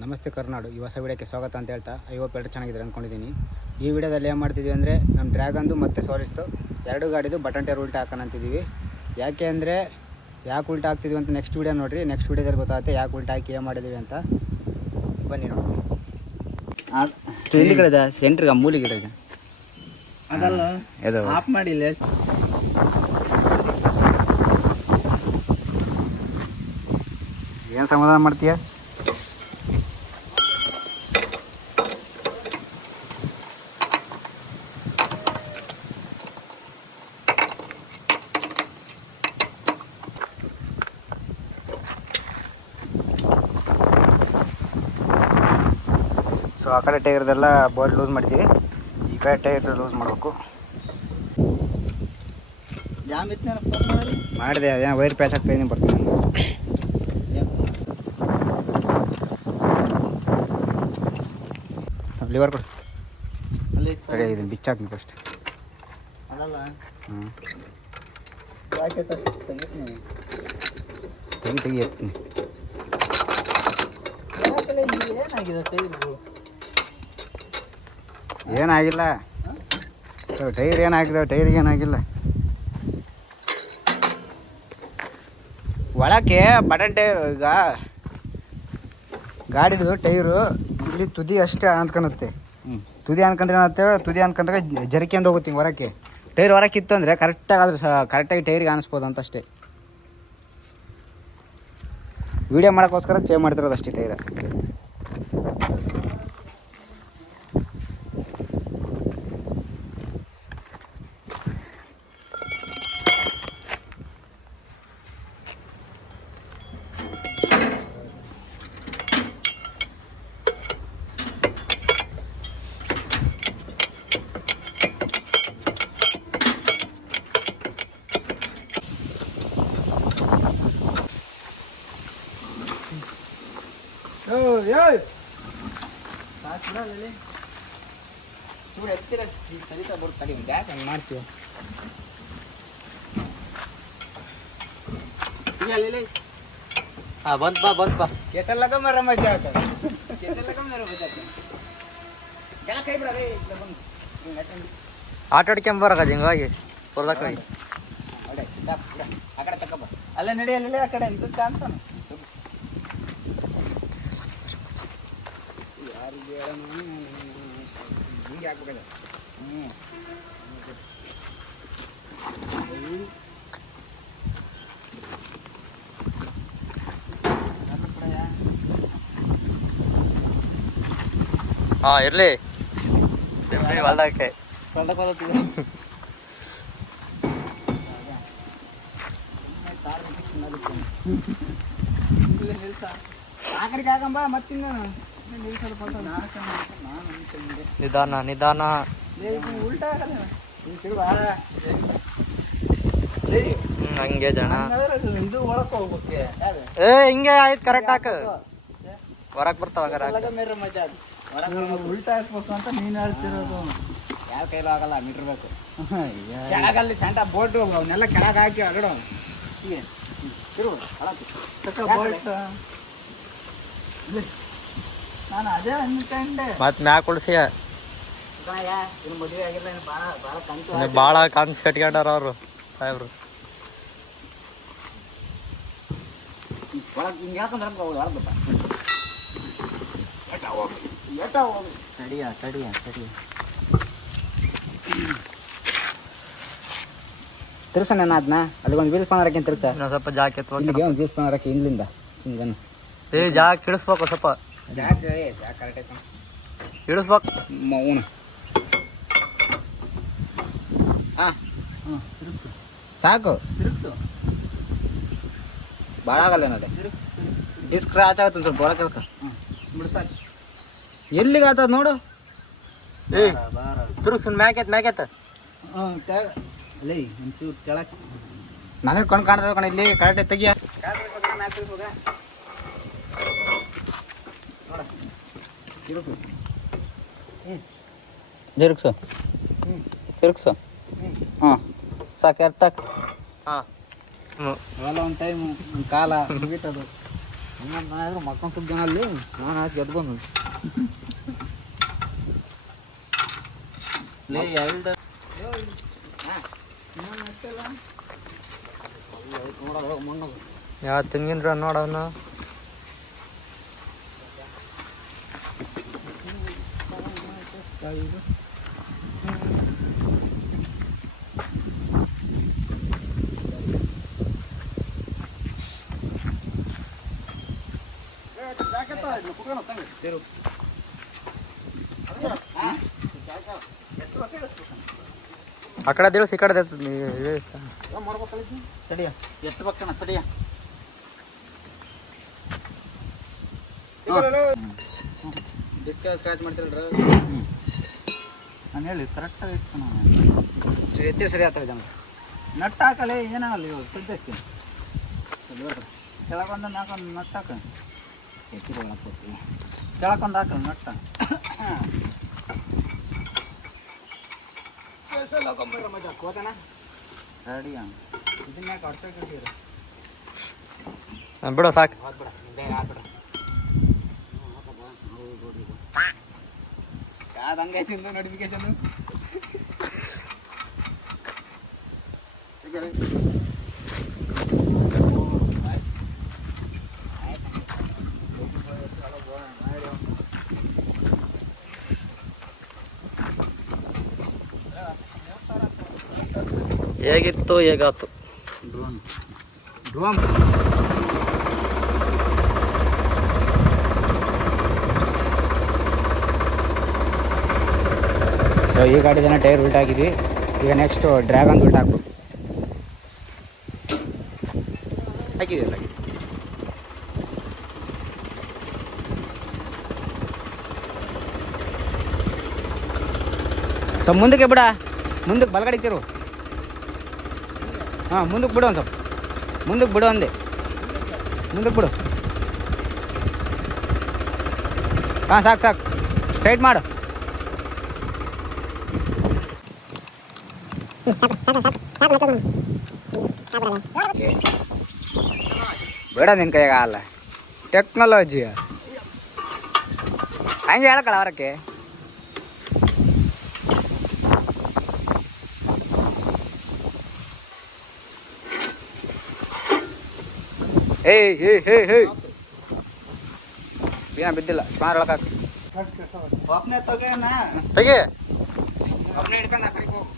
ನಮಸ್ತೆ ಕರ್ನಾಡು ಈ ಹೊಸ ವಿಡಿಯೋಕ್ಕೆ ಸ್ವಾಗತ ಅಂತ ಹೇಳ್ತಾ ಐವತ್ತು ಎಲ್ಲರೂ ಚೆನ್ನಾಗಿದ್ದಾರೆ ಅಂದ್ಕೊಂಡಿದ್ದೀನಿ. ಈ ವಿಡಿಯೋದಲ್ಲಿ ಏನು ಮಾಡ್ತಿದ್ದೀವಿ ಅಂದರೆ ನಮ್ಮ ಡ್ರ್ಯಾಗನ್ದು ಮತ್ತು ಸೋಲಿಸ್ತು ಎರಡು ಗಾಡಿದು ಬಟನ್ ಟೈರ್ ಉಲ್ಟಾ ಹಾಕೋಣ ಅಂತಿದ್ದೀವಿ. ಯಾಕೆ ಅಂದರೆ ಯಾಕೆ ಉಲ್ಟಾ ಹಾಕ್ತಿದ್ದೀವಿ ಅಂತ ನೆಕ್ಸ್ಟ್ ವಿಡಿಯೋ ನೋಡಿರಿ. ನೆಕ್ಸ್ಟ್ ವಿಡಿಯೋದಲ್ಲಿ ಗೊತ್ತಾಗುತ್ತೆ ಯಾಕೆ ಉಲ್ಟಾ ಹಾಕಿ ಏನು ಮಾಡಿದ್ದೀವಿ ಅಂತ. ಬನ್ನಿ ನೋಡಿ. ಹಿಂದಿ ಕಡೆ ಸೆಂಟ್ರಿಗೆ ಮೂಲಿಗೆ ಇದೆ ಅದಲ್ಲ ಇದು ಆಫ್ ಮಾಡಿಲ್ಲ. ಏನು ಸಮಾಧಾನ ಮಾಡ್ತೀಯ? ಸೊ ಆ ಕಡೆ ಟೈರ್ದೆಲ್ಲ ಬೋಲ್ಟ್ ಲೂಸ್ ಮಾಡಿದ್ದೀವಿ, ಈ ಕಡೆ ಟೈರ್ ಲೂಸ್ ಮಾಡಬೇಕು. ಜಾಮ್ ಇತ್ತು ಫೋನ್ ಮಾಡಿ ಮಾಡಿದೆ, ಅದೇನೋ ವೈರ್ ಪ್ಯಾಚ್ ಆಗ್ತಾಯಿದ್ದೀನಿ, ಬರ್ತೀನಿ. ಲಿವರ್ ಕೊಡು, ಅಲ್ಲಿ ಸರಿ ಇದನ್ನು ಬಿಚ್ಚಾಕ್ನಿ ಫಸ್ಟ್. ಅದಲ್ಲ ಹ್ಞೂ ಯಾಕೆ ತೆಗಿತೀನಿ ತೆಗಿ ಎತ್ತೀನಿ. ಏನಾಗಿದೆ ಟೈರು? ಏನಾಗಿಲ್ಲ, ಟೈರ್ ಏನಾಗಿದ್ದಾವೆ, ಟೈರಿಗೆ ಏನಾಗಿಲ್ಲ. ಒಳಕ್ಕೆ ಬಟನ್ ಟೈರ್, ಈಗ ಗಾಡಿದು ಟೈರು ಇಲ್ಲಿ ತುದಿ ಅಷ್ಟೇ ಅಂದ್ಕೊಳುತ್ತೆ. ತುದಿ ಅನ್ಕೊಂಡ್ರೆ ಏನಾಗ್ತೇವೆ, ತುದಿ ಅನ್ಕೊಂಡ್ರೆ ಜರ್ಕೊಂಡು ಹೋಗುತ್ತೆ ಹಿಂಗೆ ಹೊರಕ್ಕೆ. ಟೈರ್ ಹೊರಕ್ಕೆ ಇತ್ತು ಅಂದರೆ ಕರೆಕ್ಟಾಗಿ ಆದ್ರೆ ಕರೆಕ್ಟಾಗಿ ಟೈರಿಗೆ ಕಾಣಿಸ್ಬೋದು ಅಂತ ಅಷ್ಟೇ. ವೀಡಿಯೋ ಮಾಡೋಕ್ಕೋಸ್ಕರ ಚೇಂಜ್ ಮಾಡ್ತಿರೋದು ಅಷ್ಟೇ ಟೈರ. ಚೂರು ಎತ್ತಿರ ಸರಿತಾ ಬರ್ತು, ತಡಿ ಯಾಕೆ ಹಂಗೆ ಮಾಡ್ತೀವಿ? ಹಾಂ ಬಂತ ಬಾ ಕೆಸಲ್ಲ ಮರ ಮಜಾ ಆಗ್ತದೆ, ಕೆಸಲ್ಲ ಮರ ಮಜಾ ಆಗ್ತದೆ. ಎಲ್ಲ ಕೈ ಬಿಡೋದೇ ಬಂದು ಆಟ ಆಡ್ಕೊಂಬರಕ ಹಿಂಗಾಗಿ ಹೊರದಕ್ಕ ಅಡೆ ಆ ಕಡೆ ತಕ್ಕ ಬಾ. ಅಲ್ಲೇ ನಡಿ, ಅಲ್ಲೇ ಆ ಕಡೆ ಇದು ಕಾಣಿಸೋಣ. ಯಾರಿಗೆ ಹಿಂಗೆ ಹಾಕ್ಬೇಕಲ್ಲ. ಹಾಂ ಇರಲಿ ಹೊಲ್ದಕ್ಕೆ ಆ ಕಡೆಗೆ ಹಾಕಂಬ ಮತ್ತಿಂದ ನಿಧಾನ ಉಲ್ಟಾ ಆಗಲ್ಲ ಹಂಗೆ ಜನ. ಇದು ಒಳಕ್ಕೆ ಹೋಗ್ಬೇಕು. ಏ ಹಿಂಗೆ ಆಯ್ತು, ಕರೆಕ್ಟ್ ಹಾಕ, ಹೊರಗೆ ಬರ್ತಾವ. ಮಜಾ ಉಲ್ಟಾ ಹಾಕ್ಬೇಕು ಅಂತ ನೀನು ಹೇಳ್ತಿರೋದು. ಯಾವ ಕೈಲೂ ಆಗಲ್ಲ, ಮೀಟರ್ ಬೇಕು. ಕೆಳಗಲ್ಲಿ ಸೆಂಟ ಬೋಲ್ಟ್ ಅವನ್ನೆಲ್ಲ ಕೆಳಗೆ ಹಾಕಿ ಅಗಡ ಬೋಲ್ಟ್ ನಾನು ಅದೇ ಅನ್ಕಂಡೆ. ಮತ್ತೆ ಮ್ಯಾಕ್ ಉಳಿಸಿ ಇನ್ನು ಮದುವೆ ಆಗಿಲ್ಲ, ಭಾಳ ಕಂತು ಭಾಳ ಕನ್ಸು ಕಟ್ಕೊಂಡಾರ ಅವರು ಸಾಹೇಬ್ರು. ಒಳಗೆ ಹಿಂಗೆ ಯಾಕಂದ್ರೆ ಒಳಗೆ ಬಪ್ಪ ತಡಿಯ ತಿರ್ಸ ನಾನು ಅದನ್ನ ಅಲ್ಲಿಗೊಂದು ವೀಲ್ ಸ್ಪಾನ್ ಹಾಕಿ ತಿರ್ಸ. ಸ್ವಲ್ಪ ಜಾಕ್ ಇಲ್ಲಿಗೆ ಒಂದು ವೀಲ್ ಸ್ಪಾನ್ ಹಾಕಿ ಹಿಂಗ್ಲಿಂದ ಹಿಂಗನ್ನು. ಏ ಜಾಕ್ ಇಳಿಸ್ಬೇಕು, ಸ್ವಲ್ಪ ಜಾಕ್ ಕರೆಕ್ಟ್ ಆಯ್ತು ಇಳಿಸ್ಬೇಕು. ಮೌನ ಹಾಂ ತಿರುಗಿಸು ಸಾಕು, ತಿರುಗಿಸು. ಭಾಳ ಆಗಲ್ಲ ನೋಡಿ. ಡಿಸ್ಕ್ ಸ್ಕ್ರಾಚ್ ಆಗುತ್ತೆ ಒಂದು ಸ್ವಲ್ಪ ಒಳಗೆ ಇರುತ್ತೆ. ಬಿಡ್ಸಾಕು ಎಲ್ಲಿಗೆ ಆತದ ನೋಡು. ಏ ತಿರುಗಿಸು, ಮ್ಯಾಕೆತ್ ಅಲ್ಲೇ ಒಂಚೂರು ಕೆಳಕ್ಕೆ ನನಗೆ ಕೊಂಡು ಕಾಣ್ತದೆ ಕಣ. ಇಲ್ಲಿ ಕರೆಕ್ಟಾಗಿ ತೆಗಿಯ. ತಿರುಗ್ಸು. ಹಾಂ ಸಾಕು, ಎತ್ತಾಕ. ಹಾಂ ಅವೆಲ್ಲ ಒಂದು ಟೈಮ್ ಕಾಲ ಮುಗೀತದು. ನಾನಾದ್ರೂ ಮಕ್ಕಳು ಜನ ಅಲ್ಲಿ ನಾನು ಆಯ್ತು ಗೆದ್ದು ಬಂದು ಎರಡು ನೋಡೋದು ಮಣ್ಣು ಯಾವ ತೆಂಗಿನ ನೋಡೋಣ. ಆ ಕಡೆ ದೇಳ್ಸಿ ಈ ಕಡೆ ತಡಿಯ ಎಷ್ಟು ಬಕ್ಕಣ ತಡಿಯ ಡಿಸ್ಕಸ್ ಸ್ಕ್ರಾಚ್ ಮಾಡ್ತಿರಲ್ರ ನಾನು ಹೇಳಿ ಕರೆಕ್ಟಾಗಿ ಇತ್ತು ನಾನು ಎತ್ತಿ ಸರಿ ಆಗ್ತದೆ ಜನ ನಟ್ಟು ಹಾಕಲಿ ಏನಾಗಲ್ಲ ಇವಾಗ ಸದ್ಯಕ್ಕೆ ಕೆಳಗೊಂದು ನಾಲ್ಕೊಂದು ನಟ್ಟು ಹಾಕ ಎತ್ತಿ ಒಳಗೆ ಕೆಳಕೊಂದು ಹಾಕಲ್ಲ ನಟ್ಟ ಹೋತಣ ರೆಡಿಯ ಇದನ್ನ ಯಾಕೆ ಹೊಡ್ಸೋಕೆ ಇಟ್ಟಿದ್ರು ಬಿಡೋ ಸಾಕು. ಹೋಗ್ಬಿಡ ಬೇರೆ ಆಗ್ಬಿಡ ಯಾವ್ದು ಹಂಗೈತಿ ನೋಟಿಫಿಕೇಶನ್ ಹೇಗಿತ್ತು ಹೇಗಾತು. ಡ್ರೋನ್ ಡ್ರೋಮ್ ಸೊ ಈ ಗಾಡಿದನ್ನ ಟೈರ್ ಉಲ್ಟಾಕಿದ್ವಿ. ಈಗ ನೆಕ್ಸ್ಟು ಡ್ರ್ಯಾಗನ್ ಉಲ್ಟಾಕ್ಬೇಕು. ಹಾಕಿದೆಯಲ್ಲ ಸೊ ಮುಂದಕ್ಕೆ ಬಿಡ, ಮುಂದಕ್ಕೆ ಬಲಗಡೆ ತಿರು. ಹಾಂ ಮುಂದಕ್ಕೆ ಬಿಡು ಒಂದು ಸ್ವಲ್ಪ, ಮುಂದಕ್ಕೆ ಬಿಡು ಅಂದೆ, ಮುಂದಕ್ಕೆ ಬಿಡು. ಹಾಂ ಸಾಕು ಸಾಕು, ಸ್ಟ್ರೈಟ್ ಮಾಡು. ಬೇಡ ನಿನ್ನ ಕೈಯಾಗ ಅಲ್ಲ ಟೆಕ್ನಾಲಜಿ ಹಂಗೆ ಹೇಳಕ್ಕಲ್ಲ ಅವರಕ್ಕೆ. ಏಯ್ ಏಯ್ ಏಯ್ ಏಯ್ ಏನ ಬಿದ್ದಿಲ್ಲ, ಸ್ಪಾರ್ ಒಳಗೆ ಒಬ್ಬನೇ ತೊಗೆನ ತೆಗೆ ಒಬ್ಬನೇ ಹಿಡ್ಕೊಂಡು ಆ ಕಡೆಗೆ ಹೋಗು,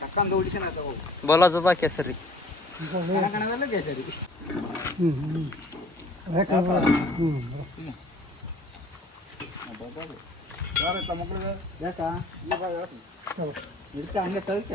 ಟಕ್ಕಂದು ಉಳಿಸಿನ ತಗೋ. ಬೋಲಾ ಜುಬಾ ಕೇಸರಿ ಕಣವೆಲ್ಲ ಕೇಸರಿ. ಯಾರತ್ತ ಮಕ್ಳಿಗೆ ಬೇಕಾ ಈಗ ಇಡ್ಕ ಹಂಗೆ ತಳ್ಕ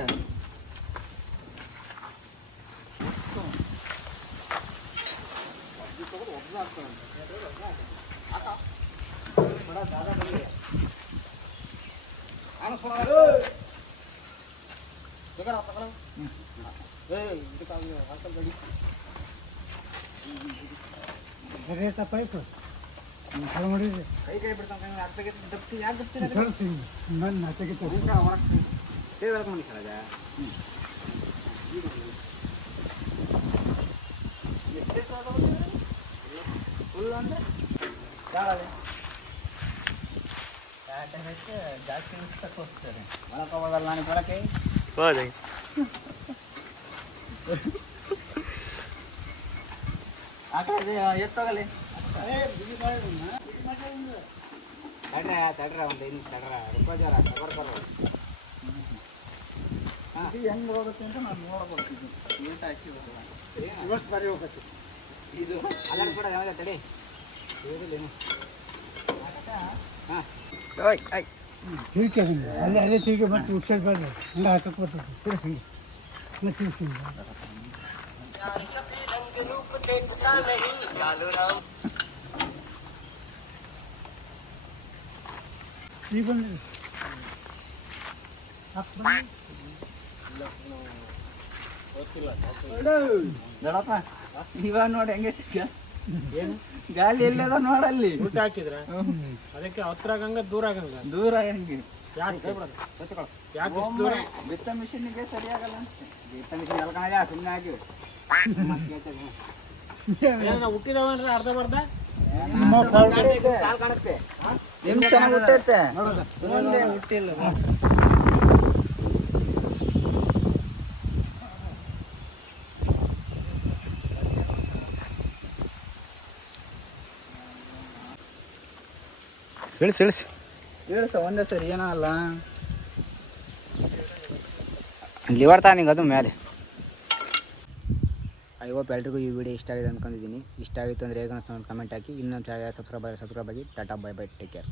ಪೈಪ್ ಕೈ ಕೈ ಬಿಡ್ತಾನೆ ದಪ್ತಿ ಯಾಕೆ ದಪ್ತಿ ಹೇಳ್ಕೊಂಡು ಸರ್ ಅದ ಫುಲ್ ಅಂದರೆ ಜಾಸ್ತಿ ತಕ್ಕ ಹೋಗ್ತಾರೆ ಒಳಕ್ಕೆ ಹೋಗಲ್ಲ ನಾನು ಒಳಕ್ಕೆ ಹೋದೆ ಆ ಕಡೆ ಎತ್ತೋಗಲಿ ತಡ್ರ ಒಂದು ಇನ್ನು ತಡ್ರ ರೂಪಾಯಿ ಬರ್ತಾರ. ಹೆಂಗೆ ಹೋಗುತ್ತೆ ಅಂತ ನಾನು ನೋಡ್ಕೊಡ್ತೀನಿ ಊಟ ಹಾಕಿ ಇವತ್ತು ಬರೀ ಹೋಗುತ್ತೆ ಇದು ಅಲ್ಲಾಡ್ ಕೂಡ ಯಾವಾಗ ತಡಿ ಏನು ಹಾಂ ತಿಳ್ಕೆ ಅಲ್ಲಿ ಅಲ್ಲೇ ತಿಳ್ಕೆ ಮತ್ತೆ ಹುಷಾರು ಬೇಡ ಹಂಗೆ ಹಾಕಕ್ಕೆ ಬರ್ತದೆ ತಿಳಿಸಿ ಮತ್ತೆ ತಿಳಿಸಿ ಈಗ ಬಂದ್ರಿ ದೊಡ್ಡಪ್ಪ ಇವಾಗ ನೋಡಿ ಹೆಂಗೆ ಏನು ಗಾಲಿ ಎಲ್ಲದ ನೋಡಲ್ಲಿ ಊಟ ಹಾಕಿದ್ರ ಅದಕ್ಕೆ ಹತ್ರ ಆಗಂಗ ದೂರ ಆಗಂಗ ದೂರ ಹೆಂಗೆ ಯಾಕೆ ಒಮ್ಮೆ ಬಿತ್ತ ಮಿಷಿನ್ಗೆ ಸರಿಯಾಗಲ್ಲ ಅನ್ಸುತ್ತೆ ಬಿತ್ತ ಮಿಷನ್ ಎಲ್ಕೊಂಡ ಸುಮ್ಮನೆ ಹಾಕಿ ನಿಮ್ ಚೆನ್ನಾಗಿ ಹುಟ್ಟೈತೆ ಮುಂದೆ ಹುಟ್ಟಿಲ್ಲ. ಇಳಿಸಿ ಇಳಿಸ ಒಂದೇ ಸರಿ ಏನೋ ಅಲ್ಲ. ಲಿವರ್ ತಾನಿಂಗೆ ಅದು ಮೇಲೆ. ಐ ಹೋಪ್ ಎಲ್ರಿಗೂ ಈ ವಿಡಿಯೋ ಇಷ್ಟ ಆಗಿದೆ ಅಂದ್ಕೊಂಡಿದ್ದೀನಿ. ಇಷ್ಟ ಆಗಿತ್ತು ಅಂದರೆ ಹೇಗೆ ಅನಿಸ್ತು ಅಂತ ಕಮೆಂಟ್ ಹಾಕಿ. ಇನ್ನೊಂದು ಚಾನಲ್ ಸಬ್ಸ್ಕ್ರೈಬ್ ಆಗಿ tata bye bye, take care.